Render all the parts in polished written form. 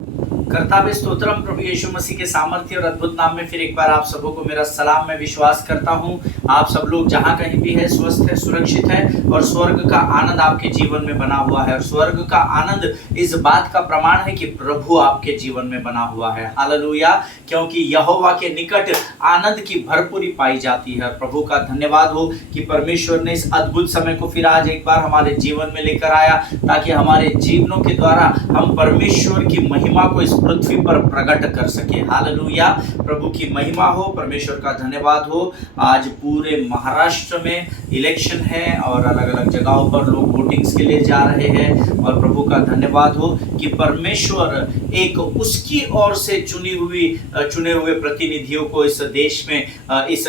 कर्तावे स्तोत्रम प्रभु यीशु मसीह के सामर्थ्य और अद्भुत नाम में फिर एक बार आप सबों को मेरा सलाम। मैं विश्वास करता हूं आप सब लोग जहां कहीं भी है स्वस्थ है, सुरक्षित है और स्वर्ग का आनंद आपके जीवन में बना हुआ है। और स्वर्ग का आनंद इस बात का प्रमाण है कि प्रभु आपके जीवन में बना हुआ है। हालेलुया। क्योंकि यहोवा के निकट आनंद की भरपूरी पाई जाती है। प्रभु का धन्यवाद हो कि परमेश्वर ने इस अद्भुत समय को फिर आज एक बार हमारे जीवन में लेकर आया, ताकि हमारे जीवनों के द्वारा हम परमेश्वर की महिमा को इस पृथ्वी पर प्रकट कर सके। हालेलुया। प्रभु की महिमा हो, परमेश्वर का धन्यवाद हो। आज पूरे महाराष्ट्र में इलेक्शन है और अलग अलग जगहों पर लोग वोटिंग्स के लिए जा रहे हैं। और प्रभु का धन्यवाद हो कि परमेश्वर एक उसकी ओर से चुने हुए प्रतिनिधियों को इस देश में, इस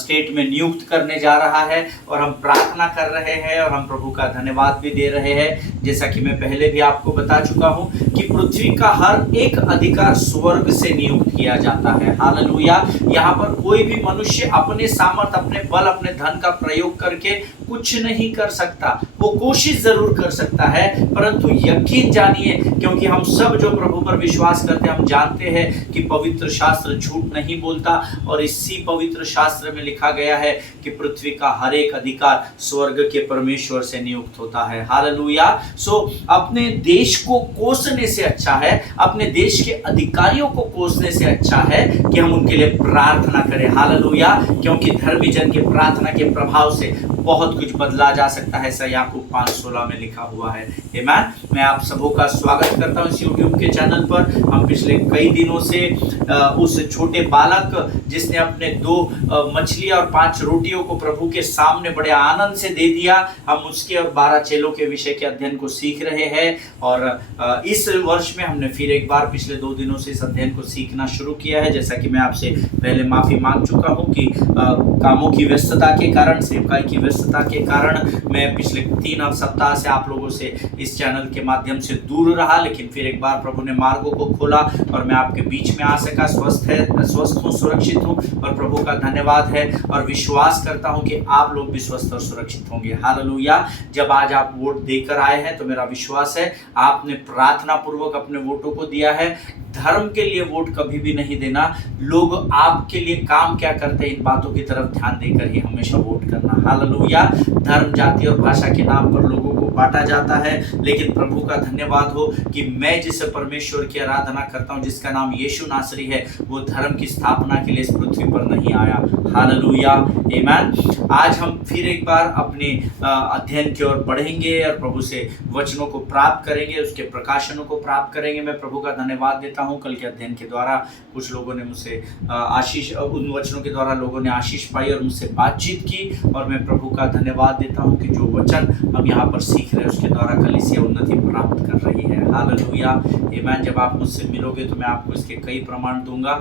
स्टेट में नियुक्त करने जा रहा है। और हम प्रार्थना कर रहे हैं और हम प्रभु का धन्यवाद भी दे रहे हैं। जैसा कि मैं पहले भी आपको बता चुका हूं कि पृथ्वी का हर एक अधिकार स्वर्ग से नियुक्त किया जाता है। हालेलुया। यहाँ पर कोई भी मनुष्य अपने सामर्थ, अपने बल, अपने धन का प्रयोग करके कुछ नहीं कर सकता। वो कोशिश जरूर कर सकता है, परंतु यकीन जानिए, क्योंकि हम सब जो प्रभु पर विश्वास करते हैं, हम जानते हैं कि पवित्र शास्त्र झूठ नहीं बोलता। और इसी पवित्र शास्त्र में लिखा गया है कि पृथ्वी का हर एक अधिकार स्वर्ग के परमेश्वर से नियुक्त होता है। हालेलुया। सो अपने देश को कोसने से अच्छा है, अपने देश के अधिकारियों को कोसने से अच्छा है कि हम उनके लिए प्रार्थना करें। हालेलुया। क्योंकि धर्मी जन के प्रार्थना के प्रभाव से बहुत कुछ बदला जा सकता है। ऐसा याकूब 5:16 में लिखा हुआ है। आमीन। मैं आप सबों का स्वागत करता हूं इस YouTube के चैनल पर। हम पिछले कई दिनों से उस छोटे बालक जिसने अपने 2 मछली और 5 रोटियों को प्रभु के सामने बड़े आनंद से दे दिया, हम उसके और 12 चेलों के विषय के अध्ययन को सीख रहे हैं। और इस वर्ष में हमने फिर एक बार पिछले 2 दिनों से इस अध्ययन को सीखना शुरू किया है। जैसा कि मैं आपसे पहले माफी मांग चुका हूं कि कामों की व्यस्तता के कारण, सेवकाई की व्यस्तता के कारण मैं पिछले 3 सप्ताह से आप लोगों से इस चैनल के माध्यम से दूर रहा। लेकिन फिर एक बार प्रभु ने मार्गों को खोला और मैं आपके बीच में आ सका। स्वस्थ हूँ, सुरक्षित हूँ और प्रभु का धन्यवाद है। और विश्वास करता हूँ कि आप लोग भी स्वस्थ और सुरक्षित होंगे। हालेलुया। जब आज आप वोट देकर आए हैं तो मेरा विश्वास है आपने प्रार्थना पूर्वक अपने वोटों को दिया है। धर्म के लिए वोट कभी भी नहीं देना। लोग आपके लिए काम क्या करते हैं, इन बातों की तरफ ध्यान देकर ही हमेशा वोट करना। हालेलुया। धर्म, जाति और भाषा के नाम पर लोगों को बांटा जाता है, लेकिन प्रभु का धन्यवाद हो कि मैं जिस परमेश्वर की आराधना करता हूं, जिसका नाम यीशु नासरी है, वो धर्म की स्थापना के लिए इस पृथ्वी पर नहीं आया। हालेलुया। आमीन। आज हम फिर एक बार अपने अध्ययन की ओर बढ़ेंगे और प्रभु से वचनों को प्राप्त करेंगे, उसके प्रकाशनों को प्राप्त करेंगे। मैं प्रभु का धन्यवाद देता हूं। कल के अध्ययन के द्वारा कुछ लोगों ने मुझसे आशीष, उन वचनों के द्वारा लोगों ने आशीष पाई और मुझसे बातचीत की। और मैं प्रभु का धन्यवाद देता हूं कि जो वचन हम यहाँ पर सीख रहे हैं उसके द्वारा कलीसिया उन्नति प्राप्त कर रही है। हालेलुया। आमीन। जब आप मुझसे मिलोगे तो मैं आपको इसके कई प्रमाण दूंगा।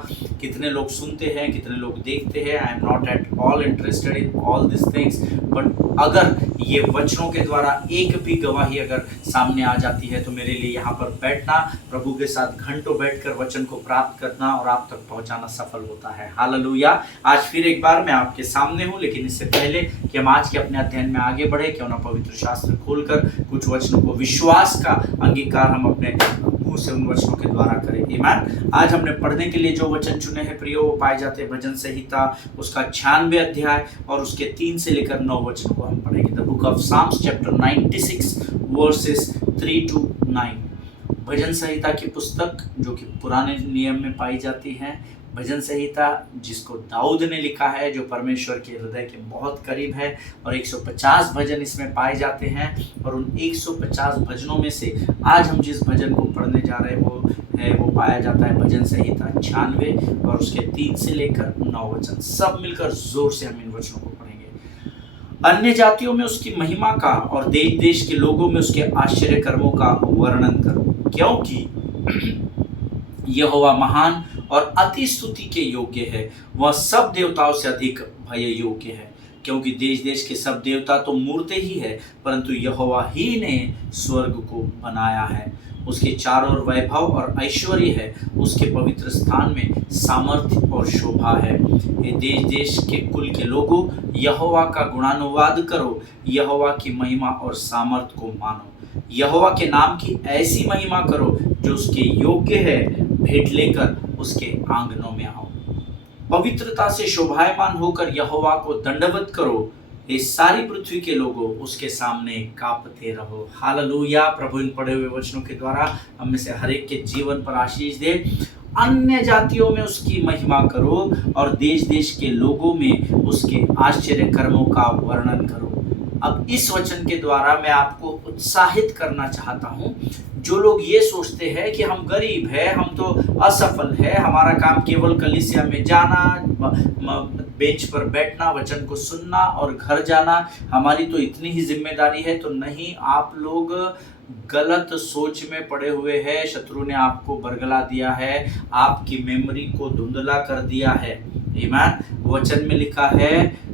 कितने लोग सुनते हैं, कितने लोग देखते हैं, I am not at all interested in all this things, but अगर ये वचनों के द्वारा एक भी गवाही अगर सामने आ जाती है तो मेरे लिए यहाँ पर बैठना, प्रभु के साथ घंटों बैठकर वचन को प्राप्त करना और आप तक पहुँचाना सफल होता है। हालेलुया। आज फिर एक बार मैं आपके सामने हूँ, लेकिन इससे पहले कि हम आज के अपने अध्ययन में आगे बढ़े, क्यों ना पवित्र शास्त्र खोलकर कुछ वचनों को विश्वास का अंगीकार हम अपने मुंह से उन वचनों के द्वारा करें। आमीन। आज हमने पढ़ने के लिए जो वचन चुने हैं प्रियो, वो पाए जाते हैं भजन संहिता उसका 96 अध्याय और उसके 3 से लेकर 9 वचन को हम पढ़ेंगे। The book of Psalms chapter 96 verses 3 to 9। भजन संहिता की पुस्तक जो कि पुराने नियम में पाई जाती है। भजन संहिता जिसको दाऊद ने लिखा है, जो परमेश्वर के हृदय के बहुत करीब है। और 150 भजन इसमें पाए जाते हैं। और उन 150 भजनों में से आज हम जिस भजन को पढ़ने जा रहे हैं वो पाया जाता है भजन संहिता 96 और उसके 3 से लेकर 9 वचन। सब मिलकर जोर से हम इन वचनों को पढ़ेंगे। अन्य जातियों में उसकी महिमा का और देश देश के लोगों में उसके आश्चर्य कर्मों का वर्णन करो, क्योंकि यहोवा महान और अति स्तुति के योग्य है। वह सब देवताओं से अधिक भय योग्य है। क्योंकि देश देश के सब देवता तो मूर्ति ही है, परंतु यहोवा ही ने स्वर्ग को बनाया है। उसके चारों ओर वैभव और ऐश्वर्य है। उसके पवित्र स्थान में सामर्थ्य और शोभा है। ये देश देश के कुल के लोगों, यहोवा का गुणानुवाद करो। यहोवा की महिमा और सामर्थ को मानो। यहोवा के नाम की ऐसी महिमा करो जो उसके योग्य है, भेंट लेकर उसके आंगनों में आओ। पवित्रता से शोभायमान होकर यहोवा को दंडवत करो, ये सारी पृथ्वी के लोगों उसके सामने कांपते रहो। हालेलुया। प्रभु इन पढ़े हुए वचनों के द्वारा हम में से हर एक के जीवन पर आशीष दे। अन्य जातियों में उसकी महिमा करो और देश देश के लोगों में उसके आश्चर्य कर्मों का वर्णन करो। अब इस वचन के द्वारा मैं आपको उत्साहित करना चाहता हूं। जो लोग ये सोचते हैं कि हम गरीब है, हम तो असफल है, हमारा काम केवल कलीसिया में जाना, बेंच पर बैठना, वचन को सुनना और घर जाना, हमारी तो इतनी ही जिम्मेदारी है, तो नहीं, आप लोग गलत सोच में पड़े हुए हैं। शत्रु ने आपको बरगला दिया है, आपकी मेमोरी को धुंधला कर दिया है। आमीन। वचन में लिखा है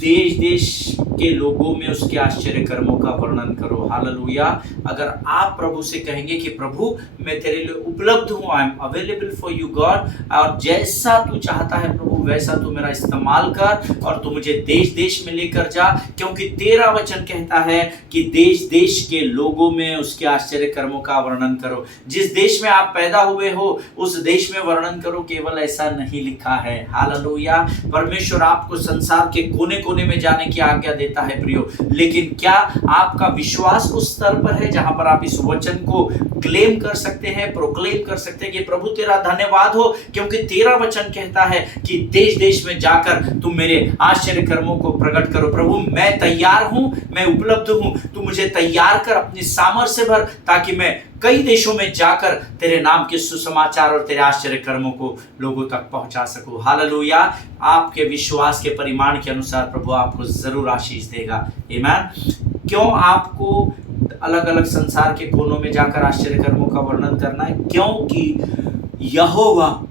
देश देश के लोगों में उसके आश्चर्य कर्मों का वर्णन करो। हालेलुया। अगर आप प्रभु से कहेंगे कि प्रभु मैं तेरे लिए उपलब्ध हूँ, I am available for you God, और जैसा तू चाहता है प्रभु वैसा तू मेरा इस्तेमाल कर और तू मुझे देश देश में लेकर जा, क्योंकि तेरा वचन कहता है कि देश देश के लोगों में उसके आश्चर्य कर्मों का वर्णन करो। जिस देश में आप पैदा हुए हो उस देश में वर्णन करो, केवल ऐसा नहीं लिखा है। हालेलुया। परमेश्वर आपको संसार के कोने कोने में जाने की आज्ञा देता है प्रियो, लेकिन क्या आपका विश्वास उस स्तर पर है जहां पर आप इस वचन को क्लेम कर सकते हैं, प्रोक्लेम कर सकते हैं कि प्रभु तेरा धन्यवाद हो, क्योंकि तेरा वचन कहता है कि देश देश में जाकर तुम मेरे आश्चर्य कर्मों को प्रकट करो। प्रभु मैं तैयार हूं, मैं उपलब्ध हूं, तू मुझे तैयार कर, अपनी सामर्थ्य भर, ताकि मैं कई देशों में जाकर तेरे नाम के सुसमाचार और तेरे आश्चर्य कर्मों को लोगों तक पहुंचा सकूं। हालेलुया। आपके विश्वास के परिमाण के अनुसार प्रभु आपको जरूर आशीष देगा। आमीन। क्यों आपको अलग अलग संसार के कोनों में जाकर आश्चर्य कर्मों का वर्णन करना है? क्योंकि यहोवा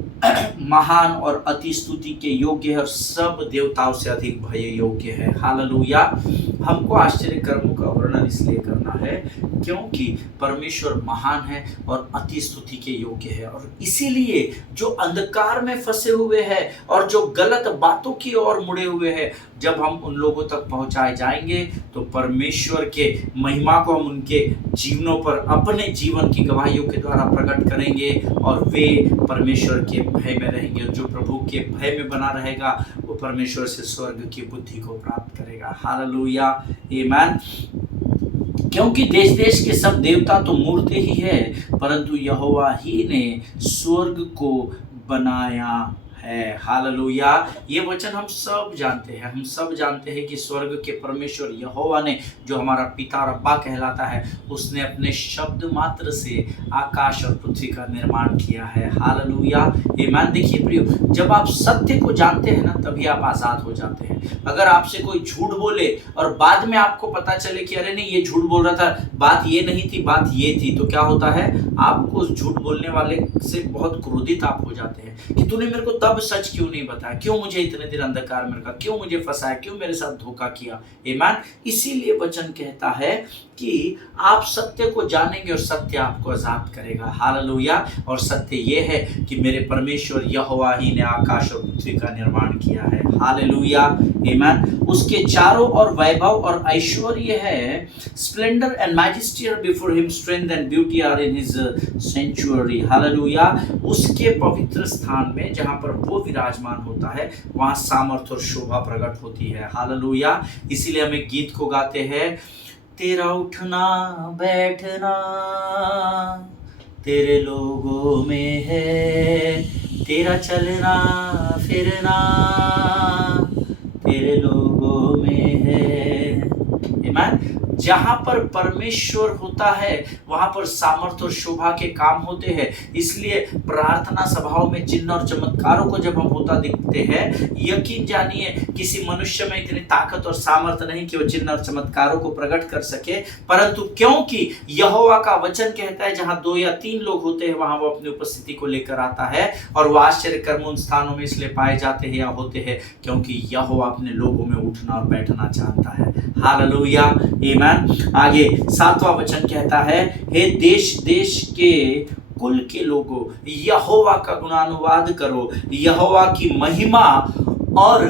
महान और अति स्तुति के योग्य है और सब देवताओं से अधिक भय योग्य है। हालेलुया। हमको आश्चर्य कर्मों का वर्णन इसलिए करना है क्योंकि परमेश्वर महान है और अति स्तुति के योग्य है, और इसीलिए जो अंधकार में फंसे हुए हैं और जो गलत बातों की ओर मुड़े हुए हैं, जब हम उन लोगों तक पहुंचाए जाएंगे तो परमेश्वर के महिमा को हम उनके जीवनों पर अपने जीवन की गवाहियों के द्वारा प्रकट करेंगे और वे परमेश्वर के भय में रहेंगे। जो प्रभु के भय में बना रहेगा वो परमेश्वर से स्वर्ग की बुद्धि को प्राप्त करेगा। हालेलुया। आमीन। क्योंकि देश देश के सब देवता तो मूर्ति ही है, परंतु यहोवा ही ने स्वर्ग को बनाया है। हालेलुया। ये वचन हम सब जानते हैं। हम सब जानते हैं कि स्वर्ग के परमेश्वर यहोवा ने, जो हमारा पिता और अब्बा कहलाता है, उसने अपने शब्द मात्र से आकाश और पृथ्वी का निर्माण किया है। हालेलुया। आमीन। देखिए प्रियो, जब आप सत्य को जानते हैं ना, तभी आप आजाद हो जाते हैं। अगर आपसे कोई झूठ बोले और बाद में आपको पता चले कि अरे नहीं ये झूठ बोल रहा था, बात ये नहीं थी, बात ये थी, तो क्या होता है? आपको उस झूठ बोलने वाले से बहुत क्रोधित आप हो जाते हैं कि तूने मेरे को तब सच क्यों नहीं बताया, क्यों मुझे इतने दिन अंधकार में रखा, क्यों मुझे फंसाया, क्यों मेरे साथ धोखा किया। आमीन। इसीलिए वचन कहता है कि आप सत्य को जानेंगे और सत्य आपको आजाद करेगा। हालेलुया। और सत्य ये है कि मेरे परमेश्वर यहोवा ही ने आकाश और पृथ्वी का निर्माण किया है। हालेलुया। आमीन। उसके चारों ओर वैभव और ऐश्वर्य है। Splendour and majesty are before him, strength and beauty are in his sanctuary. Hallelujah. उसके पवित्र स्थान में जहां पर वो विराजमान होता है, वहां सामर्थ और शोभा प्रकट होती है। हालेलुया। इसीलिए हमें गीत को गाते हैं, तेरा उठना बैठना तेरे लोगों में है, तेरा चलना फिरना तेरे लोगों में है। आमीन। जहां पर परमेश्वर होता है वहां पर सामर्थ और शोभा के काम होते हैं। इसलिए प्रार्थना सभाओं में चिन्ह और चमत्कारों को जब हम होता दिखते हैं, यकीन जानिए किसी मनुष्य में इतनी ताकत और सामर्थ नहीं कि वो चिन्ह और चमत्कारों को प्रकट कर सके, परंतु क्योंकि यहोवा का वचन कहता है जहां 2 या 3 लोग होते हैं वहां वो अपनी उपस्थिति को लेकर आता है, और वो आश्चर्य कर्म उन स्थानों में इसलिए पाए जाते हैं या होते हैं क्योंकि यहोवा अपने लोगों में उठना और बैठना चाहता है। हालेलुया। आमीन। आगे 7वां वचन कहता है, हे देश देश के कुल के लोगों यहोवा का गुणानुवाद करो, यहोवा की महिमा और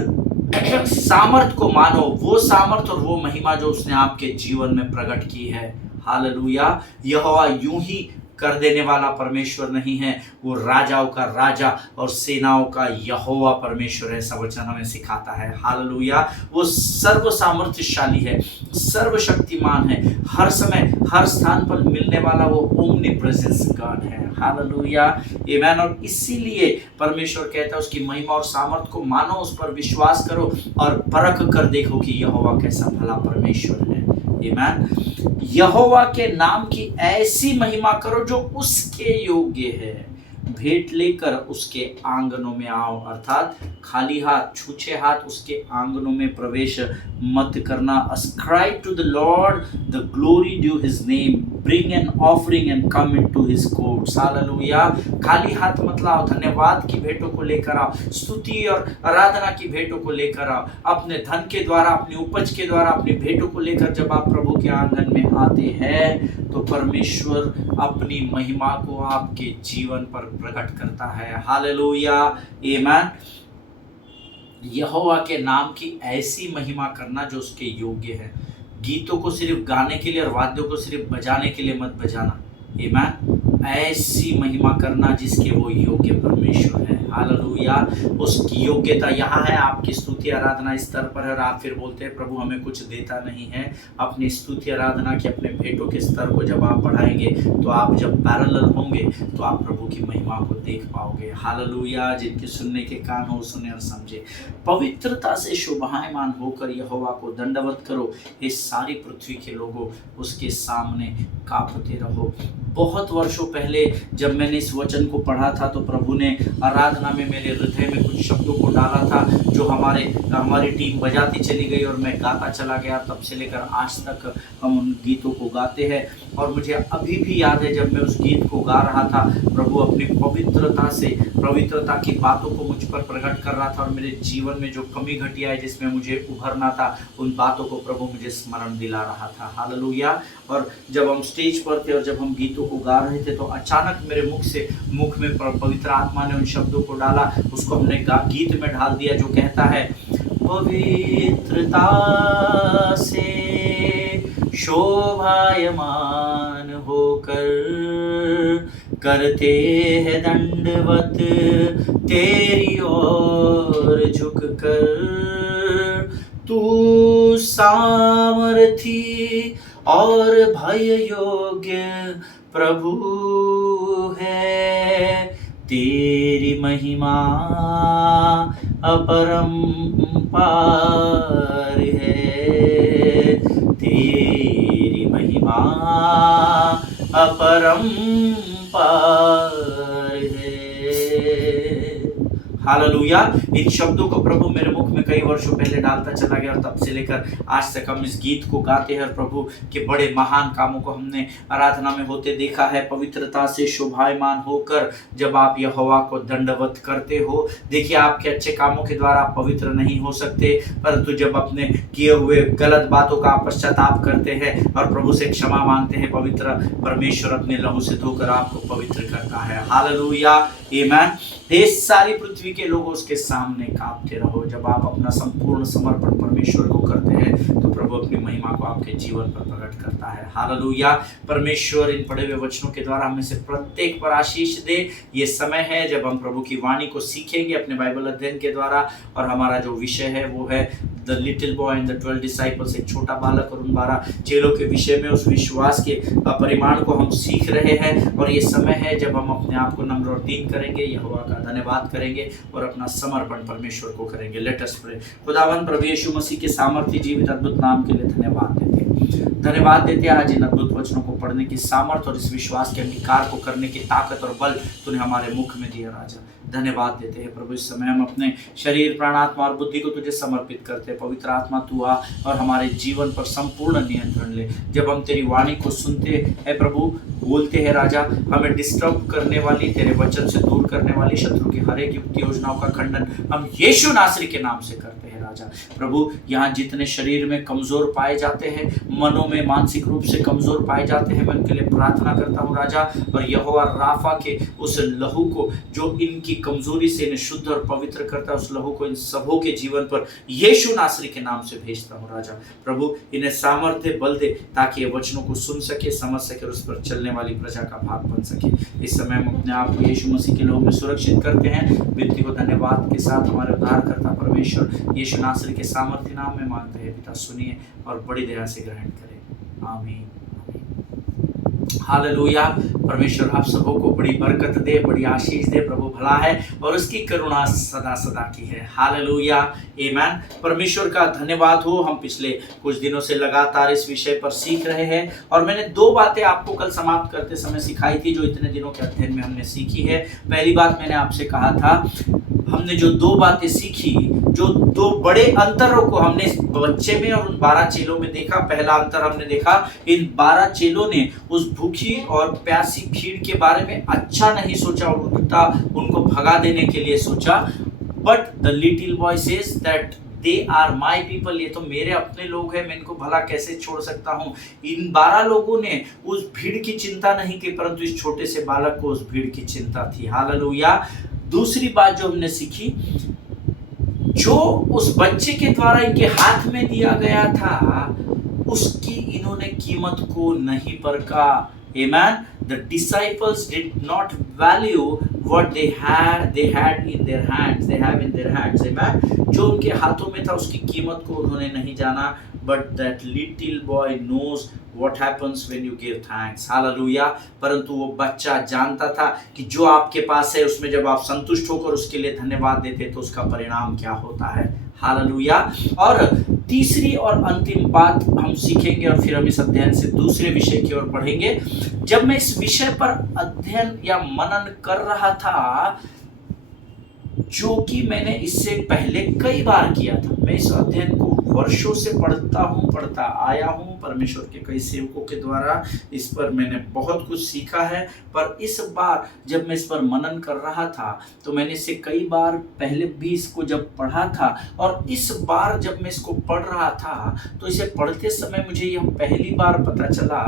सामर्थ को मानो, वो सामर्थ और वो महिमा जो उसने आपके जीवन में प्रकट की है। हालेलुया। यहोवा यूं ही कर देने वाला परमेश्वर नहीं है, वो राजाओं का राजा और सेनाओं का यहोवा परमेश्वर है, ऐसा वचन हमें सिखाता है। हालेलुया। वो सर्व सामर्थ्यशाली है, सर्वशक्तिमान है, हर समय हर स्थान पर मिलने वाला वो ओमनी प्रेजेंस गॉड है। हालेलुया, आमेन। और इसीलिए परमेश्वर कहता है उसकी महिमा और सामर्थ को मानो, उस पर विश्वास करो और परख कर देखो कि यहोवा कैसा भला परमेश्वर है। आमेन। यहोवा के नाम की ऐसी महिमा करो जो उसके योग्य है, भेंट लेकर उसके आंगनों में आओ, अर्थात खाली हाथ छूछे हाथ उसके आंगनों में प्रवेश मत करना। Ascribe to the Lord the glory due his name, bring an offering and come into his courts। Hallelujah. खाली हाथ मत लाओ, धन्यवाद की भेंटों को लेकर आओ, स्तुति और आराधना की भेंटों को लेकर आओ। अपने धन के द्वारा, अपनी उपज के द्वारा, अपनी भेंटों को लेकर जब आप प्रभु के आंगन में आते हैं तो परमेश्वर अपनी महिमा को आपके जीवन पर प्रकट करता है। हालेलुया, आमेन। यहोवा के नाम की ऐसी महिमा करना जो उसके योग्य है। गीतों को सिर्फ गाने के लिए और वाद्यों को सिर्फ बजाने के लिए मत बजाना। आमेन। ऐसी महिमा करना जिसके वो योग्य परमेश्वर है। हालेलुया। उसकी योग्यता यहाँ है, आपकी स्तुति आराधना इस स्तर पर है और आप फिर बोलते हैं प्रभु हमें कुछ देता नहीं है। अपनी स्तुति आराधना के, अपने भेंटों के स्तर को जब आप बढ़ाएंगे तो आप जब पैरेलल होंगे तो आप प्रभु की महिमा को देख पाओगे। हालेलुया। जिनके सुनने के कान हो सुने और समझे। पवित्रता से शोभायमान होकर यहोवा को दंडवत करो, इस सारी पृथ्वी के लोगों, उसके सामने कांपते रहो। बहुत वर्षों पहले जब मैंने इस वचन को पढ़ा था तो प्रभु ने आराधना में मेरे हृदय में कुछ शब्दों को डाला था जो हमारी टीम बजाती चली गई और मैं गाता चला गया। तब से लेकर आज तक हम उन गीतों को गाते हैं और मुझे अभी भी याद है जब मैं उस गीत को गा रहा था, प्रभु अपनी पवित्रता की बातों को मुझ पर प्रकट कर रहा था और मेरे जीवन में जो कमी घटिया है जिसमें मुझे उभरना था, उन बातों को प्रभु मुझे स्मरण दिला रहा था। हालेलुया। और जब हम स्टेज पर थे और जब हम गीतों को गा रहे थे तो अचानक मेरे मुख में पवित्र आत्मा ने उन शब्दों को डाला, उसको हमने गीत में ढाल दिया जो कहता है, पवित्रता से शोभायमान होकर करते हैं दंडवत तेरी ओर झुककर, तू सामर्थी और भय योग्य प्रभु है, तेरी महिमा अपरंपार है, तेरी महिमा अपरंपार है। हालेलुया। इन शब्दों को प्रभु मेरे मुख में कई वर्षों पहले डालता चला गया और तब से लेकर आज तक हम इस गीत को गाते हैं और प्रभु के बड़े महान कामों को हमने आराधना में होते देखा है। पवित्रता से शोभायमान होकर जब आप यहोवा को दंडवत करते हो, देखिए आपके अच्छे कामों के द्वारा आप पवित्र नहीं हो सकते, परंतु जब अपने किए हुए गलत बातों का पश्चाताप करते हैं और प्रभु से क्षमा मांगते हैं, पवित्र परमेश्वर अपने लहू से धोकर आपको पवित्र करता है। हालेलुया, आमेन। इस सारी पृथ्वी के लोगों उसके सामने कांपते रहो। जब आप अपना संपूर्ण समर्पण परमेश्वर को करते हैं तो प्रभु अपनी महिमा को आपके जीवन पर प्रकट करता है। हालेलुया। परमेश्वर इन पढ़े हुए वचनों के द्वारा हमें से प्रत्येक पर आशीष दे। ये समय है जब हम प्रभु की वाणी को सीखेंगे अपने बाइबल अध्ययन के द्वारा और हमारा जो विषय है वो है the little boy and the 12 disciples, एक छोटा बालक और उन 12 चेलों के विषय में, उस विश्वास के परिमाण को हम सीख रहे हैं। और ये समय है जब हम अपने आप को नम्र और दीन करेंगे, यहोवा का धन्यवाद करेंगे और अपना समर्पण परमेश्वर को करेंगे। Let us pray. खुदावंद प्रभु यीशु मसीह के सामर्थ्य जीवित अद्भुत नाम के लिए धन्यवाद देते हैं। आज इन अद्भुत वचनों को पढ़ने की सामर्थ और इस विश्वास के अंगीकार को करने की ताकत और बल तूने हमारे मुख में दिया राजा। धन्यवाद देते हैं प्रभु। इस समय हम अपने शरीर, प्राण, आत्मा और बुद्धि को तुझे समर्पित करते हैं। पवित्र आत्मा तू आ और हमारे जीवन पर संपूर्ण नियंत्रण ले। जब हम तेरी वाणी को सुनते हैं प्रभु, बोलते हैं राजा, हमें डिस्टर्ब करने वाली, तेरे वचन से दूर करने वाली शत्रु की हर एक युक्ति योजनाओं का खंडन हम यीशु नासरी के नाम से करते हैं राजा। प्रभु यहाँ जितने शरीर में कमजोर पाए जाते हैं, मनों में मानसिक रूप से कमजोर पाए जाते हैं, मैं उनके लिए प्रार्थना करता हूँ राजा। और यहोवा राफा के उस लहू को जो इनकी कमजोरी से इन्हें शुद्ध और पवित्र करता है, उस लहू को इन सबों के जीवन पर यीशु नासरी के नाम से भेजता हूँ राजा। प्रभु इन्हें सामर्थ्य बल दे ताकि ये वचनों को सुन सके, समझ सके और उस पर चलने वाली प्रजा का भाग बन सके। इस समय हम अपने आप को यीशु मसीह के लहू में सुरक्षित करते हैं। विनती को धन्यवाद के साथ हमारे उद्धारकर्ता परमेश्वर यीशु नासरी के सामर्थ्य नाम में मांगते हैं पिता, सुनिए और बड़ी दया से ग्रहण करें। आमीन। हालेलुया। परमेश्वर आप सबों को बड़ी बरकत दे, बड़ी आशीष दे। प्रभु भला है और उसकी करुणा सदा सदा की है। हालेलुया, आमीन। परमेश्वर का धन्यवाद हो। हम पिछले कुछ दिनों से लगातार इस विषय पर सीख रहे हैं और मैंने 2 बातें आपको कल समाप्त करते समय सिखाई थी जो इतने दिनों के अध्ययन में हमने सीखी है। पहली बात मैंने आपसे कहा था, हमने जो 2 बातें सीखी, जो 2 बड़े अंतरों को हमने इस बच्चे में और उन 12 चेलों में देखा। पहला अंतर हमने देखा, इन 12 चेलों ने उस भूखी और प्यासी भीड़ के बारे में अच्छा नहीं सोचा, उल्टा उनको भगा देने के लिए सोचा। But the little boy says that they are my people, ये तो मेरे अपने लोग हैं, मैं इनको भला कैसे छोड़ सकता हूँ। इन 12 लोगों ने उस भीड़ की चिंता नहीं की, परंतु इस छोटे से बालक को उस भीड़ की चिंता थी। हालेलुया। दूसरी बात जो हमने सीखी, जो उस बच्चे के द्वारा इनके हाथ में दिया गया था उसकी इन्होंने कीमत को नहीं परखा। Amen. The disciples did not value what they had in their hands. They have in their hands. Amen. जो उनके हाथों में था उसकी कीमत को उन्होंने नहीं जाना। But that little boy knows what happens when you give thanks. Hallelujah. परंतु वो बच्चा जानता था कि जो आपके पास है उसमें जब आप संतुष्ट होकर उसके लिए धन्यवाद देते तो उसका परिणाम क्या होता है। हालेलुया। और तीसरी और अंतिम बात हम सीखेंगे और फिर हम इस अध्ययन से दूसरे विषय की ओर बढ़ेंगे। जब मैं इस विषय पर अध्ययन या मनन कर रहा था, जो कि मैंने इससे पहले कई बार किया था, मैं इस अध्ययन को वर्षों से पढ़ता आया हूँ। परमेश्वर के कई सेवकों के द्वारा इस पर मैंने बहुत कुछ सीखा है, पर इस बार जब मैं इस पर मनन कर रहा था तो मैंने इसे कई बार पहले भी इसको जब पढ़ा था, और इस बार जब मैं इसको पढ़ रहा था तो इसे पढ़ते समय मुझे यह पहली बार पता चला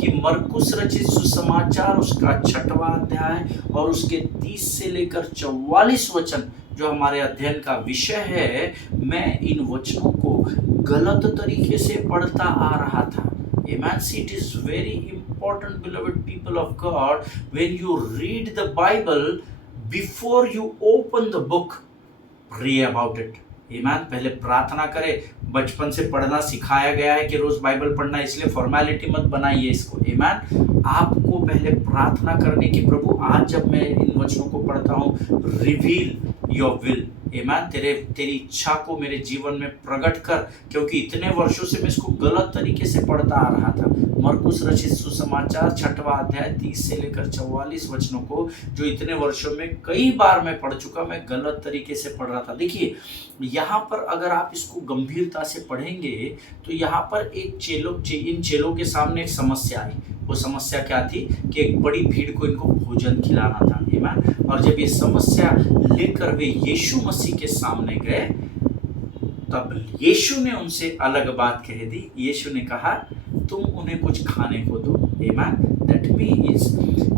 कि मरकुस रचित सुसमाचार उसका 6वां अध्याय और उसके 30 से लेकर 44 वचन जो हमारे अध्ययन का विषय है, मैं इन वचनों को गलत तरीके से पढ़ता आ रहा था। Amen. See, it is very important, beloved people of God, when you read the Bible, before you open the book, pray about it. Amen. पहले प्रार्थना करें। बचपन से पढ़ना सिखाया गया है कि रोज बाइबल पढ़ना, इसलिए फॉर्मेलिटी मत बनाइए इसको। Amen. आपको पहले प्रार्थना करने की, प्रभु आज जब मैं इन वचनों को पढ़ता हूँ, रिवील योर विल। आमीन। तेरी इच्छा को मेरे जीवन में प्रकट कर, क्योंकि इतने वर्षों से मैं इसको गलत तरीके से पढ़ता आ रहा था। मरकुस रचित सुसमाचार 6वां अध्याय 30 से लेकर 44 वचनों को जो इतने वर्षों में कई बार मैं पढ़ चुका, मैं गलत तरीके से पढ़ रहा था। देखिए यहाँ पर अगर आप इसको गंभीरता से पढ़ेंगे तो यहाँ पर इन चेलों के सामने एक समस्या आई। वो समस्या क्या थी कि एक बड़ी भीड़ को इनको भोजन खिलाना था। आमीन। और जब ये समस्या लेकर वे यीशु मसीह के सामने गए, तब यीशु ने उनसे अलग बात कह दी। यीशु ने कहा, तुम उन्हें कुछ खाने को दो। आमीन। That means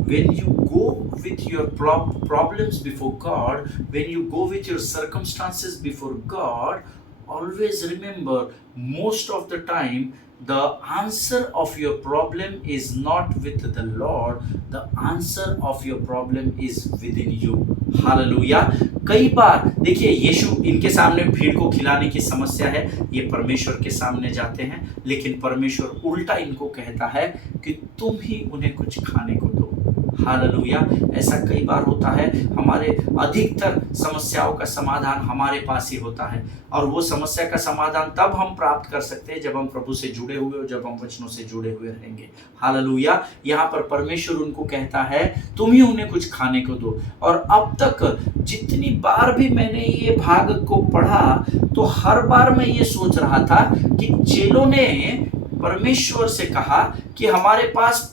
when you go with your problems before God, when you go with your circumstances before God, always remember, most of the time the answer of your problem is not with the Lord, the answer of your problem is within you. Hallelujah. कई बार देखिए यीशु, इनके सामने भीड़ को खिलाने की समस्या है, ये परमेश्वर के सामने जाते हैं, लेकिन परमेश्वर उल्टा इनको कहता है कि तुम ही उन्हें कुछ खाने को दो। हालेलुया। ऐसा कई बार होता है, हमारे अधिकतर समस्याओं का समाधान हमारे पास ही होता है, और वो समस्या का समाधान तब हम प्राप्त कर सकते हैं जब हम प्रभु से जुड़े हुए और जब हम वचनों से जुड़े हुए रहेंगे। हालेलुया। यहाँ पर परमेश्वर उनको कहता है तुम ही उन्हें कुछ खाने को दो। और अब तक जितनी बार भी मैंने ये भाग को पढ़ा तो हर बार मैं ये सोच रहा था कि चेलों ने परमेश्वर से कहा कि हमारे पास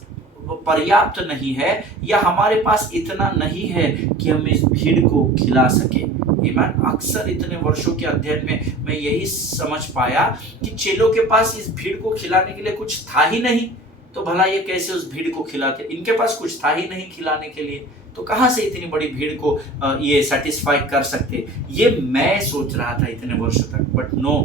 पर्याप्त नहीं है, या हमारे पास इतना नहीं है कि हम इस भीड़ को खिला सके। ईमान। अक्सर इतने वर्षों के अध्ययन में मैं यही समझ पाया कि चेलों के पास इस भीड़ को खिलाने के लिए कुछ था ही नहीं, तो भला ये कैसे उस भीड़ को खिलाते। इनके पास कुछ था ही नहीं खिलाने के लिए, तो कहां से इतनी बड़ी भीड़ को ये सेटिस्फाई कर सकते, ये मैं सोच रहा था इतने वर्षों तक। But no,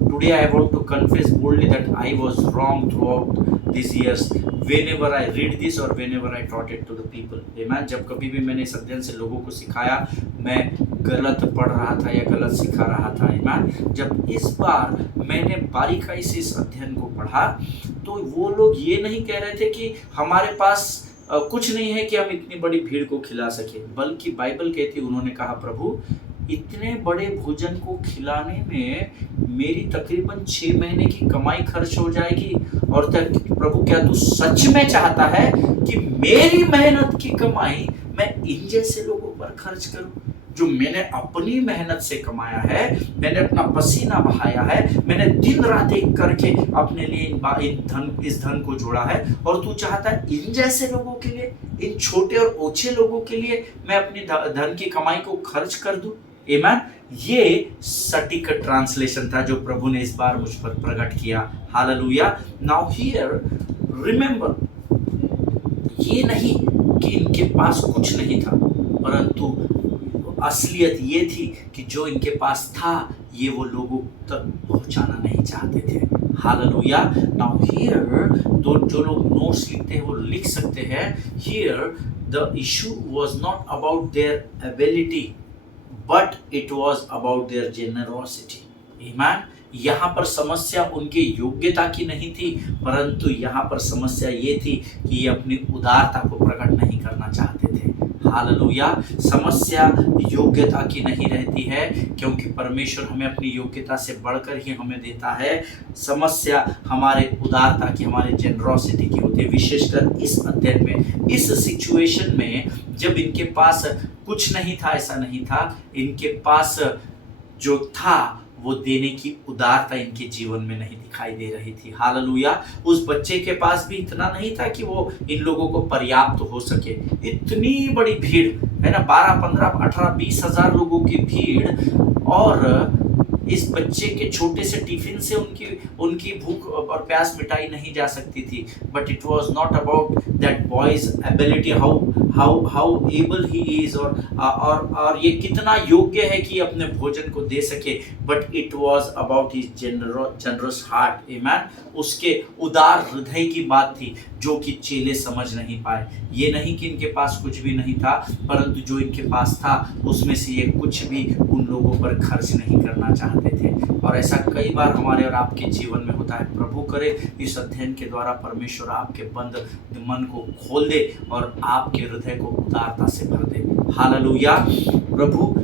today I want to confess boldly that I was wrong throughout this years whenever I read this or whenever I taught it to the people. Amen. जब कभी भी मैंने इस अध्ययन से लोगों को सिखाया, मैं गलत पढ़ रहा था या गलत सिखा रहा था। Amen. जब इस बार मैंने बारीकाई से इस अध्ययन को पढ़ा, तो वो लोग ये नहीं कह रहे थे कि हमारे पास कुछ नहीं है कि हम इतनी बड़ी भीड़ को खिला सके, बल्कि बाइबल कहती, उन्होंने कहा प्रभु इतने बड़े भोजन को खिलाने में मेरी तकरीबन 6 महीने की कमाई खर्च हो जाएगी, और प्रभु क्या तू सच में चाहता है कि मेरी मेहनत की कमाई मैं इन जैसे लोगों पर खर्च करूं, जो मैंने अपनी मेहनत से कमाया है, मैंने अपना पसीना बहाया है, मैंने दिन रात एक करके अपने लिए इस धन को जोड़ा है, और तू चाहता है इन जैसे लोगों के लिए, इन छोटे और ओछे लोगों के लिए मैं अपनी धन की कमाई को खर्च कर दूं। आमीन। ये सटीक ट्रांसलेशन था जो प्रभु ने इस बार मुझ पर प्रकट किया। हालेलुया। नाउ हियर रिमेंबर, ये नहीं कि इनके पास कुछ नहीं था, परंतु असलियत ये थी कि जो इनके पास था ये वो लोगों तक पहुंचाना नहीं चाहते थे। हालेलुया। नाउ हियर तो जो लोग नोट्स लिखते हैं वो लिख सकते हैं, here the issue was not about their ability but it was about their generosity. आमीन। यहाँ पर समस्या उनकी योग्यता की नहीं थी, परंतु यहाँ पर समस्या ये थी कि ये अपनी उदारता को प्रकट नहीं करना चाहते थे। हालेलुया। समस्या योग्यता की नहीं रहती है, क्योंकि परमेश्वर हमें अपनी योग्यता से बढ़कर ही हमें देता है। समस्या हमारे उदारता की, हमारे जेनरोसिटी की होती है। विशेषकर इस अध्ययन में, इस सिचुएशन में, जब इनके पास कुछ नहीं था, ऐसा नहीं था, इनके पास जो था वो देने की उदारता इनके जीवन में नहीं दिखाई दे रही थी। हालेलुया। उस बच्चे के पास भी इतना नहीं था कि वो इन लोगों को पर्याप्त हो सके। इतनी बड़ी भीड़ है ना, 12, 15, 18, 20 हजार लोगों की भीड़, और इस बच्चे के छोटे से टिफिन से उनकी भूख और प्यास मिटाई नहीं जा सकती थी। But it was not about that boys ability, how able he is, और ये कितना योग्य है कि अपने भोजन को दे सके, but it was about his generous heart. आमीन। उसके उदार हृदय की बात थी, जो कि चेले समझ नहीं पाए। ये नहीं कि इनके पास कुछ भी नहीं था, परंतु जो इनके पास था उसमें से ये कुछ भी उन लोगों पर खर्च नहीं करना चाहते थे। और ऐसा कई बार हमारे और आपके जीवन में होता है। प्रभु करे इस अध्ययन के द्वारा परमेश्वर आपके बंद मन को खोल दे और आपके हृदय को उदारता से भर दे। हालेलुया। प्रभु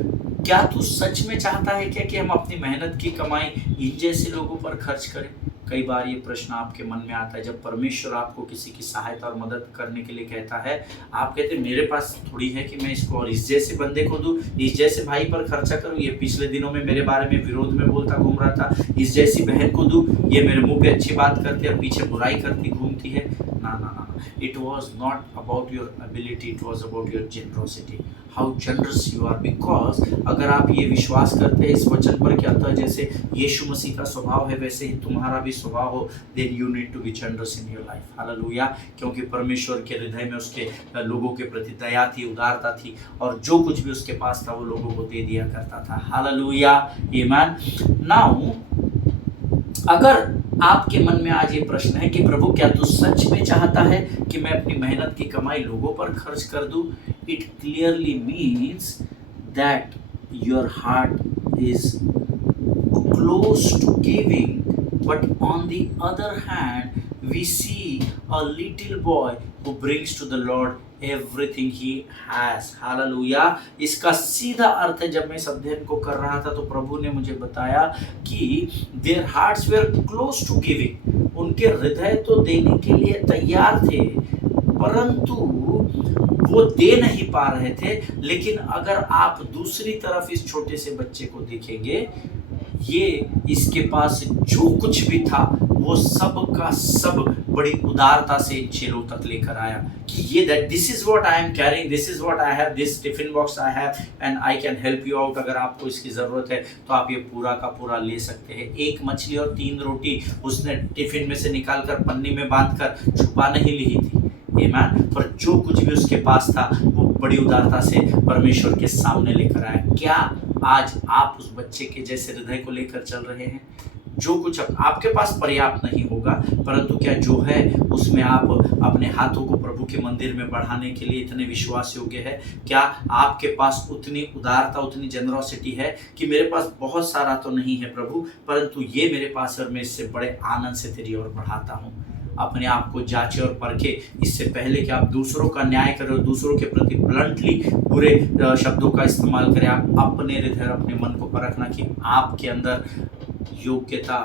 क्या तू सच में चाहता है क्या कि हम अपनी मेहनत की कमाई इन जैसे लोगों पर खर्च करें? कई बार ये प्रश्न आपके मन में आता है जब परमेश्वर आपको किसी की सहायता और मदद करने के लिए कहता है। आप कहते हैं मेरे पास थोड़ी है कि मैं इसको और इस जैसे बंदे को दूं, इस जैसे भाई पर खर्चा करूं, ये पिछले दिनों में मेरे बारे में विरोध में बोलता घूम रहा था, इस जैसी बहन को दूं, ये मेरे मुंह पे अच्छी बात करती है और पीछे बुराई करती घूमती है। ना ना ना, it was not about your ability, it was about your generosity, how generous you are. Because अगर आप ये विश्वास करते हैं इस वचन पर कि अतः जैसे यीशु मसीह का स्वभाव है वैसे ही तुम्हारा भी स्वभाव हो, then you need to be generous in your life. Hallelujah. क्योंकि परमेश्वर के हृदय में उसके लोगों के प्रति दया थी, उदारता थी, और जो कुछ भी उसके पास था वो लोगों को दे दिया करता था। हालेलुया। आमीन। नाउ अगर आपके मन में आज ये प्रश्न है कि प्रभु क्या तू सच में चाहता है कि मैं अपनी मेहनत की कमाई लोगों पर खर्च कर दूं? It clearly means that your heart is close to giving, but on the other hand we see a little boy who brings to the Lord everything he has. Hallelujah. इसका सीधा अर्थ है, जब मैं इस अध्ययन को कर रहा था तो प्रभु ने मुझे बताया कि their hearts were close to giving, उनके हृदय तो देने के लिए तैयार थे, परंतु वो दे नहीं पा रहे थे। लेकिन अगर आप दूसरी तरफ इस छोटे से बच्चे को देखेंगे, ये इसके पास जो कुछ भी था वो सब का सब बड़ी उदारता से इन चेलों तक लेकर आया कि ये that this is what I am carrying, this is what I have, this tiffin box I have and I can help you out. अगर आपको इसकी ज़रूरत है तो आप ये पूरा का पूरा ले सकते हैं। एक मछली और 3 रोटी उसने टिफिन में से निकाल कर पन्नी में बांध कर छुपा नहीं ली थी, आमीन, पर जो कुछ भी उसके पास था वो बड़ी उदारता से परमेश्वर के सामने लेकर आया। क्या आज आप उस बच्चे के जैसे हृदय को लेकर चल रहे हैं? जो कुछ आपके पास पर्याप्त नहीं होगा, परंतु क्या जो है उसमें आप अपने हाथों को प्रभु के मंदिर में बढ़ाने के लिए इतने विश्वास योग्य है? क्या आपके पास उतनी उदारता, उतनी जेनरोसिटी है कि मेरे पास बहुत सारा तो नहीं है प्रभु, परंतु ये मेरे पास और मैं इससे बड़े आनंद से तेरी ओर बढ़ाता हूँ। अपने आप को जांचे और परखे, इससे पहले कि आप दूसरों का न्याय करें और दूसरों के प्रति ब्लंटली बुरे शब्दों का इस्तेमाल करें। आप अपने हृदय, अपने मन को परखना कि आपके अंदर योग्यता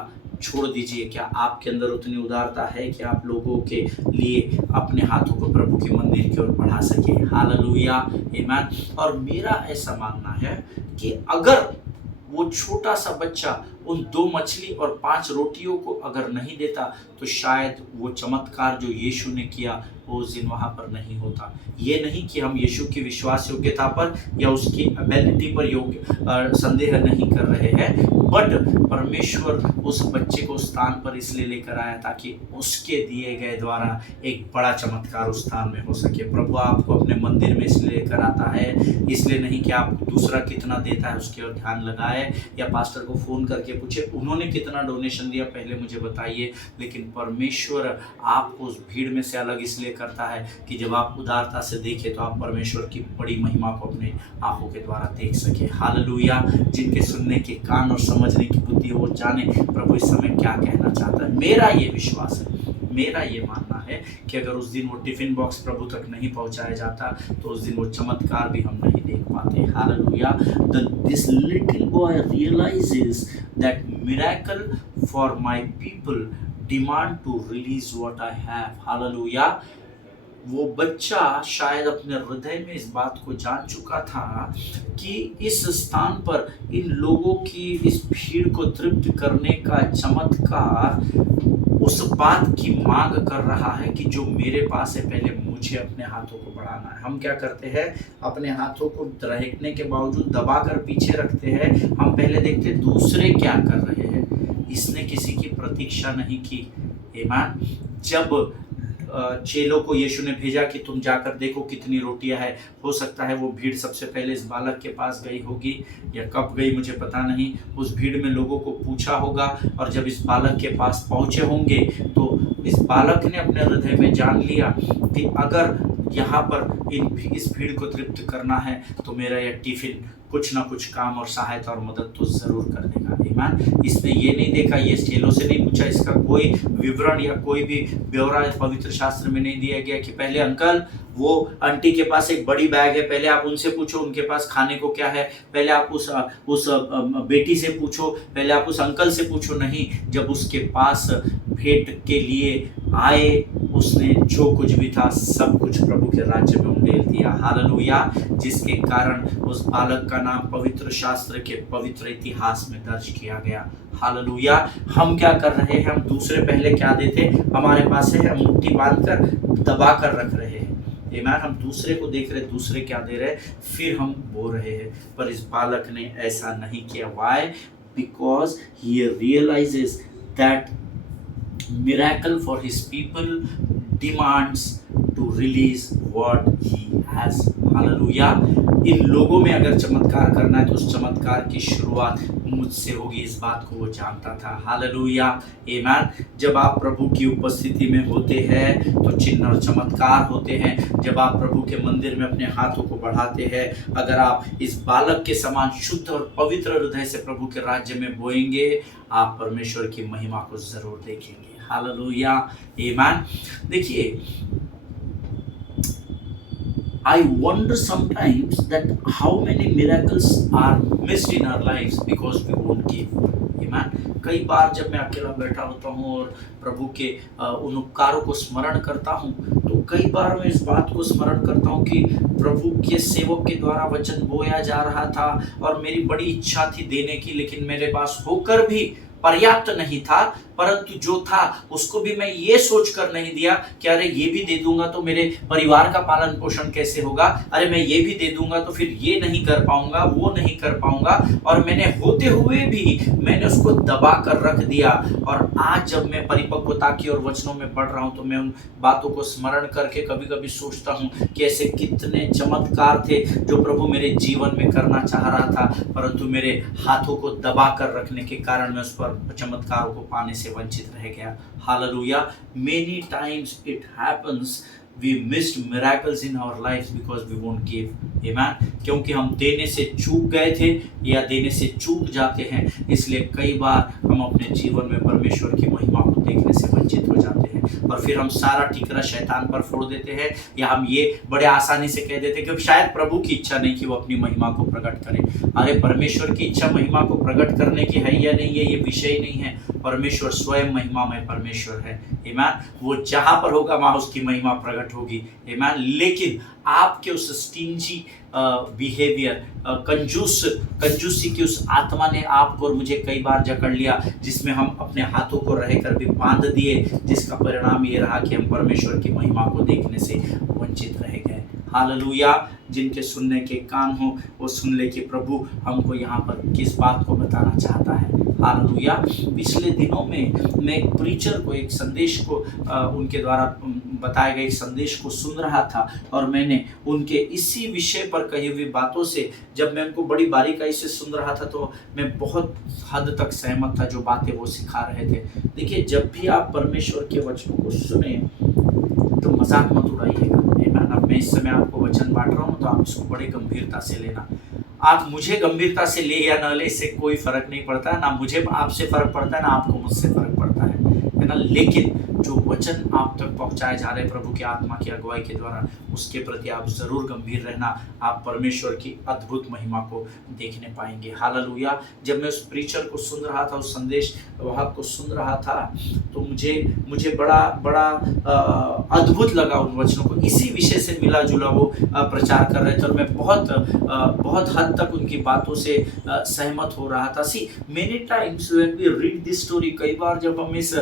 छोड़ दीजिए। क्या आपके अंदर उतनी उदारता है कि आप लोगों के लिए अपने हाथों को प्रभु के मंदिर की ओर बढ़ा सके? हालेलुया, आमीन। और मेरा ऐसा मानना है कि अगर वो छोटा सा बच्चा उन 2 मछली और 5 रोटियों को अगर नहीं देता तो शायद वो चमत्कार जो यीशु ने किया वो उस दिन वहाँ पर नहीं होता। ये नहीं कि हम यीशु की विश्वास योग्यता पर या उसकी एबिलिटी पर संदेह नहीं कर रहे हैं, बट परमेश्वर उस बच्चे को स्थान पर इसलिए लेकर आया ताकि उसके दिए गए द्वारा एक बड़ा चमत्कार उस स्थान में हो सके। प्रभु आपको अपने मंदिर में इसलिए लेकर आता है, इसलिए नहीं कि आप दूसरा कितना देता है उसकी ओर ध्यान लगाए या पास्टर को फ़ोन करके पूछे उन्होंने कितना डोनेशन दिया पहले मुझे बताइए, लेकिन परमेश्वर आपको उस भीड़ में से अलग इसलिए करता है कि जब आप उदारता से देखें तो आप परमेश्वर की बड़ी महिमा को अपने आंखों के द्वारा देख सके। हालेलुया। जिनके सुनने के कान और समझने की बुद्धि हो, जाने प्रभु इस समय क्या कहना चाहता है। मेरा ये विश्वास है, मेरा ये मानना है कि अगर उस दिन वो टिफिन बॉक्स प्रभु तक नहीं पहुंचाया जाता तो उस दिन वो चमत्कार भी हम नहीं देख पाते। Hallelujah. This little boy realises that miracle for my people demand to release what I have. Hallelujah. वो बच्चा शायद अपने हृदय में इस बात को जान चुका था कि इस स्थान पर इन लोगों की इस भीड़ को तृप्त करने का चमत्कार उस बात की मांग कर रहा है कि जो मेरे पास है पहले मुझे अपने हाथों को बढ़ाना है। हम क्या करते हैं? अपने हाथों को रहने के बावजूद दबा कर पीछे रखते हैं। हम पहले देखते दूसरे क्या कर रहे हैं। इसने किसी की प्रतीक्षा नहीं की। आमीन। जब चेलों को यीशु ने भेजा कि तुम जाकर देखो कितनी रोटियां हैं, हो सकता है वो भीड़ सबसे पहले इस बालक के पास गई होगी या कब गई मुझे पता नहीं। उस भीड़ में लोगों को पूछा होगा और जब इस बालक के पास पहुंचे होंगे तो इस बालक ने अपने हृदय में जान लिया कि अगर यहाँ पर इस भीड़ को तृप्त करना है तो मेरा यह टिफिन कुछ ना कुछ काम और सहायता और मदद तो जरूर कर देगा। आमीन। इसने ये नहीं देखा, ये चेलों से नहीं पूछा, इसका कोई विवरण या कोई भी ब्यौरा पवित्र शास्त्र में नहीं दिया गया कि पहले अंकल वो आंटी के पास एक बड़ी बैग है, पहले आप उनसे पूछो उनके पास खाने को क्या है, पहले आप उस बेटी से पूछो, पहले आप उस अंकल से पूछो। नहीं, जब उसके पास भेंट के लिए आए उसने जो कुछ भी था सब कुछ प्रभु के राज्य में उंडेल दिया। हालेलुया। जिसके कारण उस बालक का नाम पवित्र शास्त्र के पवित्र इतिहास में दर्ज किया गया। हालेलुया। हम क्या कर रहे हैं? हम दूसरे पहले क्या देते हमारे पास है, हम मुट्ठी बांध कर दबा कर रख रहे हैं। आमीन। हम दूसरे को देख रहे, दूसरे क्या दे रहे, फिर हम बो रहे हैं। पर इस बालक ने ऐसा नहीं किया। Why? Because he realises that miracle for his people demands to release what he has. Hallelujah. इन लोगों में अगर चमत्कार करना है तो उस चमत्कार की शुरुआत मुझसे होगी, इस बात को वो जानता था। हालेलुया। आमीन। जब आप प्रभु की उपस्थिति में होते हैं तो चिन्ह और चमत्कार होते हैं। जब आप प्रभु के मंदिर में अपने हाथों को बढ़ाते हैं, अगर आप इस बालक के समान शुद्ध और पवित्र हृदय से प्रभु के राज्य में बोएंगे, आप परमेश्वर की महिमा को जरूर देखेंगे। हालेलुया। आमीन। देखिए, I wonder sometimes that how many miracles are missed in our lives because we won't give. Amen. कई बार जब मैं अकेला बैठा होता हूँ और प्रभु के उन उपकारों को स्मरण करता हूँ तो कई बार मैं इस बात को स्मरण करता हूँ कि प्रभु के सेवक के द्वारा वचन बोया जा रहा था और मेरी बड़ी इच्छा थी देने की, लेकिन मेरे पास होकर भी पर्याप्त नहीं था। परंतु जो था उसको भी मैं ये सोच कर नहीं दिया कि अरे ये भी दे दूंगा तो मेरे परिवार का पालन पोषण कैसे होगा, अरे मैं ये भी दे दूंगा तो फिर ये नहीं कर पाऊंगा, वो नहीं कर पाऊंगा, और मैंने होते हुए भी मैंने उसको दबा कर रख दिया। और आज जब मैं परिपक्वता की और वचनों में बढ़ रहा हूं तो मैं उन बातों को स्मरण करके कभी कभी सोचता हूं कि ऐसे कितने चमत्कार थे जो प्रभु मेरे जीवन में करना चाह रहा था, परंतु मेरे हाथों को दबा कर रखने के कारण मैं उस पर चमत्कारों को पाने से वंचित रह गया। Hallelujah. Many times it happens we missed miracles in our lives because we won't give. Amen. क्योंकि हम देने से चूक गए थे या देने से चूक जाते हैं, इसलिए कई बार हम अपने जीवन में परमेश्वर की महिमा को देखने से वंचित हो जाते हैं और फिर हम सारा ठीकरा शैतान पर फोड़ देते हैं, या हम ये बड़े आसानी से कह देते हैं कि शायद प्रभु की इच्छा नहीं कि वो अपनी महिमा को प्रकट करे। अरे परमेश्वर की इच्छा महिमा को प्रकट करने की है या नहीं है ये विषय नहीं है। परमेश्वर स्वयं महिमामय परमेश्वर है। आमीन। वो जहां पर होगा वहां उसकी महिमा प्रकट होगी। आमीन। लेकिन आपके उस स्टिंजी बिहेवियर, कंजूसी की उस आत्मा ने आपको और मुझे कई बार जकड़ लिया, जिसमें हम अपने हाथों को रहकर भी बांध दिए, जिसका परिणाम ये रहा कि हम परमेश्वर की महिमा को देखने से वंचित रह गए। हालेलुया। जिनके सुनने के कान हो वो सुन ले कि प्रभु हमको यहाँ पर किस बात को बताना चाहता है। हालेलुया। पिछले दिनों में मैं एक प्रीचर को, एक संदेश को उनके द्वारा बताए गए एक संदेश को सुन रहा था, और मैंने उनके इसी विषय पर कही हुई बातों से जब मैं उनको बड़ी बारीकाई से सुन रहा था तो मैं बहुत हद तक सहमत था जो बातें वो सिखा रहे थे। देखिए, जब भी आप परमेश्वर के वचनों को सुने तो मजाक मत उड़ाइएगा। अब मैं इस समय आपको वचन बांट रहा हूँ तो आप इसको बड़े गंभीरता से लेना। आप मुझे गंभीरता से ले या न ले इससे कोई फर्क नहीं पड़ता है, ना मुझे आपसे फर्क पड़ता है ना आपको मुझसे फर्क पड़ता है ना। लेकिन जो वचन आप तक पहुंचाए जा रहे हैं प्रभु की आत्मा की अगुवाई के द्वारा, उसके प्रति आप जरूर गंभीर रहना। आप परमेश्वर की अद्भुत महिमा को देखने पाएंगे। हालेलुया। जब मैं उस प्रीचर को सुन रहा था, उस संदेश वाहक को सुन रहा था, तो मुझे बड़ा अद्भुत लगा उन वचनों को। इसी विषय से मिला जुला वो प्रचार कर रहे थे और मैं बहुत हद तक उनकी बातों से सहमत हो रहा था। See many times when we read this story, कई बार जब हम इस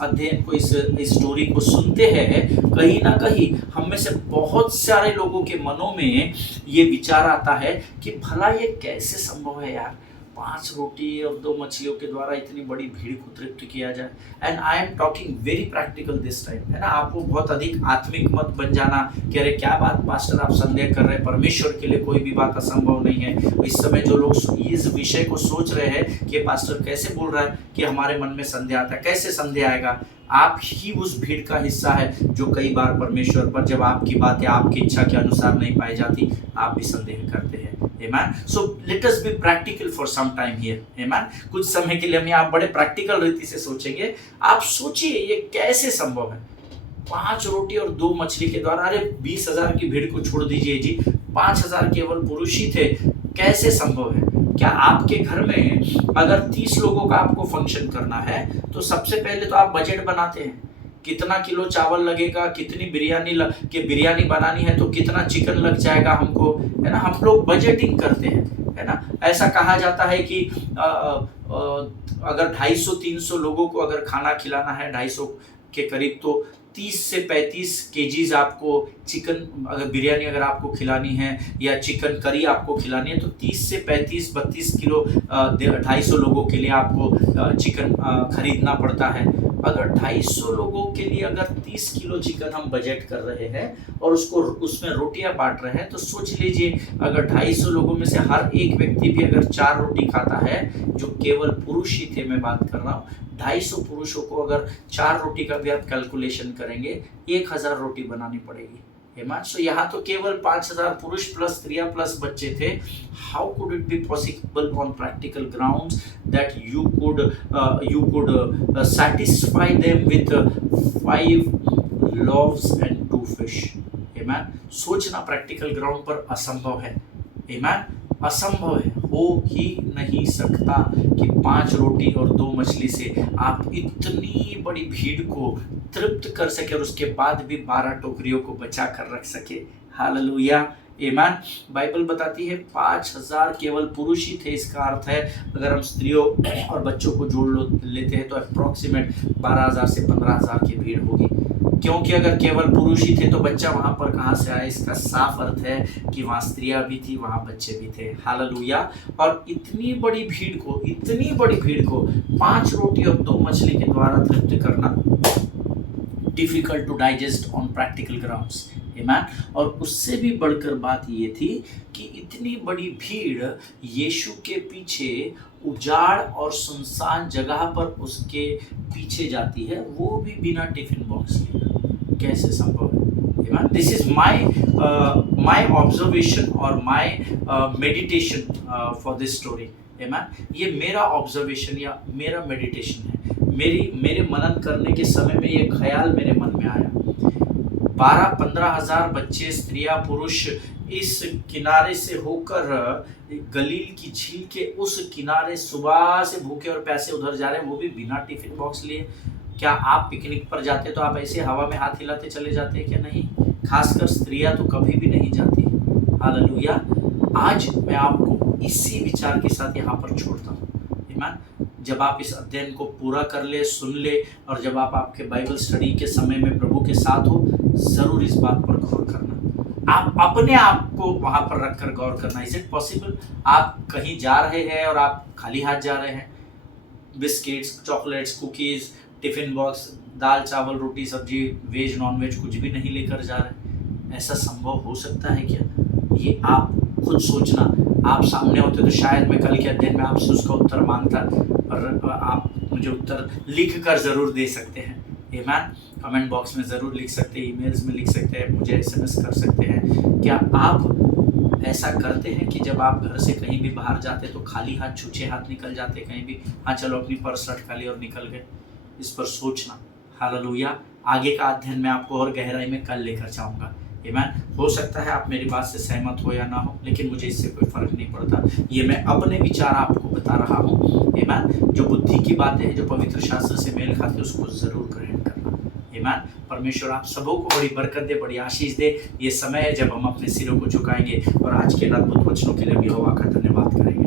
अध्ययन को, इस स्टोरी को सुनते हैं, कहीं ना कहीं हम में से बहुत सारे लोगों के मनों में ये विचार आता है कि भला ये कैसे संभव है यार, 5 रोटी और 2 मछलियों के द्वारा इतनी बड़ी भीड़ को तृप्त किया जाए। And I am talking very practical this time, है ना। आपको बहुत अधिक आत्मिक मत बन जाना कि अरे क्या बात पास्टर आप संदेह कर रहे हैं, परमेश्वर के लिए कोई भी बात असंभव नहीं है। इस समय जो लोग इस विषय को सोच रहे हैं कि पास्टर कैसे बोल रहा है कि हमारे मन में संदेह आता है, कैसे संदेह आएगा। आप ही उस भीड़ का हिस्सा है जो कई बार परमेश्वर पर जब आपकी बातें आपकी इच्छा के अनुसार नहीं पाई जाती, आप भी संदेह करते हैं। Amen. So let us be practical for some time here. Amen. कुछ समय के लिए हम यहाँ बड़े प्रैक्टिकल रीति से सोचेंगे। आप सोचिए ये कैसे संभव है, 5 रोटी और 2 मछली के द्वारा, अरे 20,000 की भीड़ को छोड़ दीजिए जी, 5,000 केवल पुरुष ही थे, कैसे संभव है। क्या आपके घर में अगर 30 लोगों का आपको फंक्शन करना है तो सबसे पहले तो आप बजट बनाते हैं, कितना किलो चावल लगेगा, कितनी बिरयानी बनानी है तो कितना चिकन लग जाएगा हमको, है ना। हम लोग बजटिंग करते हैं, है ना। ऐसा कहा जाता है कि अगर 250-300 लोगों को अगर खाना खिलाना है, 250 के करीब, तो 30 से 35 केजीज आपको चिकन, अगर बिरयानी अगर आपको खिलानी है या चिकन करी आपको खिलानी है तो 30 से 35-32 किलो 250 लोगों के लिए आपको चिकन खरीदना पड़ता है। अगर 250 लोगों के लिए अगर 30 किलो चिकन हम बजट कर रहे हैं और उसमें रोटियां बांट रहे हैं, तो सोच लीजिए अगर 250 लोगों में से हर एक व्यक्ति भी अगर 4 रोटी खाता है, जो केवल पुरुष ही थे मैं बात कर रहा हूँ, 250 पुरुषों को अगर 4 रोटी का भी आप कैलकुलेशन करेंगे, 1000 रोटी बनानी पड़ेगी। सो यहाँ तो केवल 5,000 पुरुष प्लस स्त्रियां प्लस बच्चे थे। How could it be possible on practical grounds that you could satisfy them with 5 loaves and 2 fish? Amen. सोचना प्रैक्टिकल ग्राउंड पर असंभव है। Amen. असंभव है, हो ही नहीं सकता कि 5 रोटी और 2 मछली से आप इतनी बड़ी भीड़ को तृप्त कर सके और उसके बाद भी 12 टोकरियों को बचा कर रख सके। हालेलुया। ईमान। बाइबल बताती है 5,000 केवल पुरुष ही थे। इसका अर्थ है अगर हम स्त्रियों और बच्चों को लेते हैं तो अप्रॉक्सीमेट 12,000 से 15,000 की भीड़ होगी, क्योंकि अगर केवल पुरुष ही थे तो बच्चा वहां पर कहां से आया। इसका साफ अर्थ है कि वहां स्त्रियां भी थी, वहां बच्चे भी थे। हालेलुया। और इतनी बड़ी भीड़ को 5 रोटी और 2 मछली के द्वारा तृप्त करना difficult to digest on practical grounds. आमीन। और उससे भी बढ़कर बात ये थी कि इतनी बड़ी भीड़ यीशु के पीछे उजाड़ और सुनसान जगह पर उसके पीछे जाती है, वो भी बिना टिफिन बॉक्स लिए। कैसे संभव है? दिस इज माई ऑब्जर्वेशन और my meditation for this story. ये मेरा ऑब्जर्वेशन या मेरा मेडिटेशन है। मेरे मनन करने के समय में ये ख्याल मेरे मन में आया। 12-15 हजार बच्चे, स्त्रियां, पुरुष इस किनारे से होकर गलील की झील के उस किनारे सुबह से भूखे और प्यासे उधर जा रहे हैं, वो भी बिना टिफिन बॉक्स लिए। क्या आप पिकनिक पर जाते तो आप ऐसे हवा में हाथ हिलाते चले जाते हैं क्या? नहीं। खासकर स्त्रियां तो कभी भी नहीं जाती। हालेलुया। आज मैं आपको इसी विचार के साथ यहाँ पर छोड़ता हूँ। ईमान। जब आप इस अध्ययन को पूरा कर ले, सुन ले, और जब आप आपके बाइबल स्टडी के समय में प्रभु के साथ हो, जरूर इस बात पर गौर करना। आप अपने आप को वहां पर रखकर गौर करना। इज इट पॉसिबल आप कहीं जा रहे हैं और आप खाली हाथ जा रहे हैं? Biscuits, chocolates, cookies, tiffin box, दाल चावल रोटी सब्जी, वेज नॉन वेज कुछ भी नहीं लेकर जा रहे? ऐसा संभव हो सकता है क्या? ये आप खुद सोचना। आप सामने होते तो शायद मैं कल के अध्ययन में आपसे उसका उत्तर मांगता, और आप मुझे उत्तर लिख कर ज़रूर दे सकते हैं। आमीन। कमेंट बॉक्स में ज़रूर लिख सकते हैं, ईमेल्स में लिख सकते हैं, मुझे SMS कर सकते हैं। क्या आप ऐसा करते हैं कि जब आप घर से कहीं भी बाहर जाते तो खाली हाथ, छूछे हाथ निकल जाते कहीं भी? हाँ चलो अपनी पर्स रट ली और निकल गए। इस पर सोचना। हालेलुया। आगे का अध्ययन मैं आपको और गहराई में कल लेकर जाऊँगा। आमीन। हो सकता है आप मेरी बात से सहमत हो या ना हो, लेकिन मुझे इससे कोई फर्क नहीं पड़ता। ये मैं अपने विचार आपको बता रहा हूँ। आमीन। जो बुद्धि की बातें हैं, जो पवित्र शास्त्र से मेल खाते, उसको जरूर ग्रहण करना। आमीन। परमेश्वर आप सबों को बड़ी बरकत दे, बड़ी आशीष दे। ये समय है जब हम अपने सिरों को झुकाएंगे और आज के अद्भुत वचनों के लिए भी यहोवा का धन्यवाद करेंगे।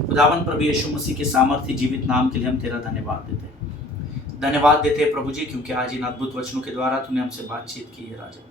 खुदावन प्रभु यीशु मसीह के सामर्थ्य जीवित नाम के लिए हम तेरा धन्यवाद देते हैं। धन्यवाद देते हैं प्रभु जी, क्योंकि आज इन अद्भुत वचनों के द्वारा तूने हमसे बातचीत की है। राजा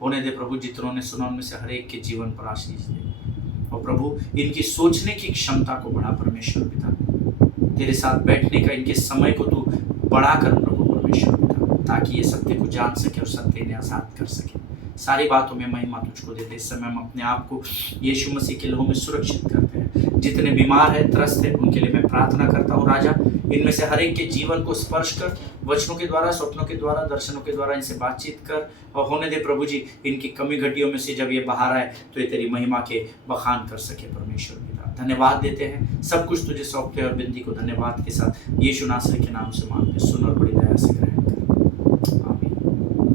होने दे प्रभु, जितनों ने सुना उनमें से हर एक के जीवन पर आशीष दे। और प्रभु इनकी सोचने की क्षमता को बढ़ा परमेश्वर पिता। तेरे साथ बैठने का इनके समय को तू बढ़ा कर प्रभु परमेश्वर पिता, ताकि ये सत्य को जान सके और सत्य इन्हें आजाद कर सके। सारी बातों में महिमा तुझको देते। इस समय हम अपने आप को यीशु मसीह के लहू में सुरक्षित करते हैं। जितने बीमार हैं, त्रस्त हैं, उनके लिए मैं प्रार्थना करता हूँ। राजा इनमें से हर एक के जीवन को स्पर्श कर, वचनों के द्वारा, स्वप्नों के द्वारा, दर्शनों के द्वारा इनसे बातचीत कर। और होने दे प्रभु जी, इनकी कमी घटियों में से जब ये बाहर आए तो ये तेरी महिमा के बखान कर सके। परमेश्वर पिता धन्यवाद देते हैं। सब कुछ तुझे सौंपते हैं और बिंदी को धन्यवाद के साथ यीशु नासरी के नाम से मांगते, सुन और बड़ी दया से ग्रहण कर।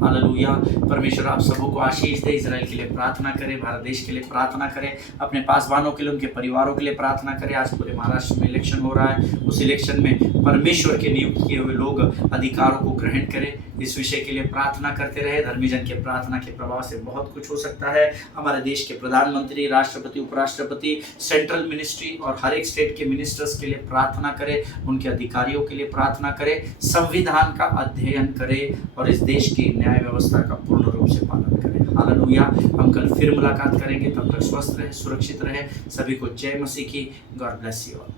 हालेलुया। परमेश्वर आप सबों को आशीष दे। इजराइल के लिए प्रार्थना करें, भारत देश के लिए प्रार्थना करें, अपने पासवानों के लिए, उनके परिवारों के लिए प्रार्थना करें। आज पूरे महाराष्ट्र में इलेक्शन हो रहा है, उस इलेक्शन में परमेश्वर के नियुक्त किए हुए लोग अधिकारों को ग्रहण करें। इस विषय के लिए प्रार्थना करते रहे। धर्मी जन के प्रार्थना के प्रभाव से बहुत कुछ हो सकता है। हमारे देश के प्रधानमंत्री, राष्ट्रपति, उपराष्ट्रपति, सेंट्रल मिनिस्ट्री और हर एक स्टेट के मिनिस्टर्स के लिए प्रार्थना करें, उनके अधिकारियों के लिए प्रार्थना करें, संविधान का अध्ययन करें और इस देश की न्याय व्यवस्था का पूर्ण रूप से पालन करें। हालेलुया। हम कल फिर मुलाकात करेंगे। तब तक स्वस्थ रहें, सुरक्षित रहें। सभी को जय मसीह की। God bless you all.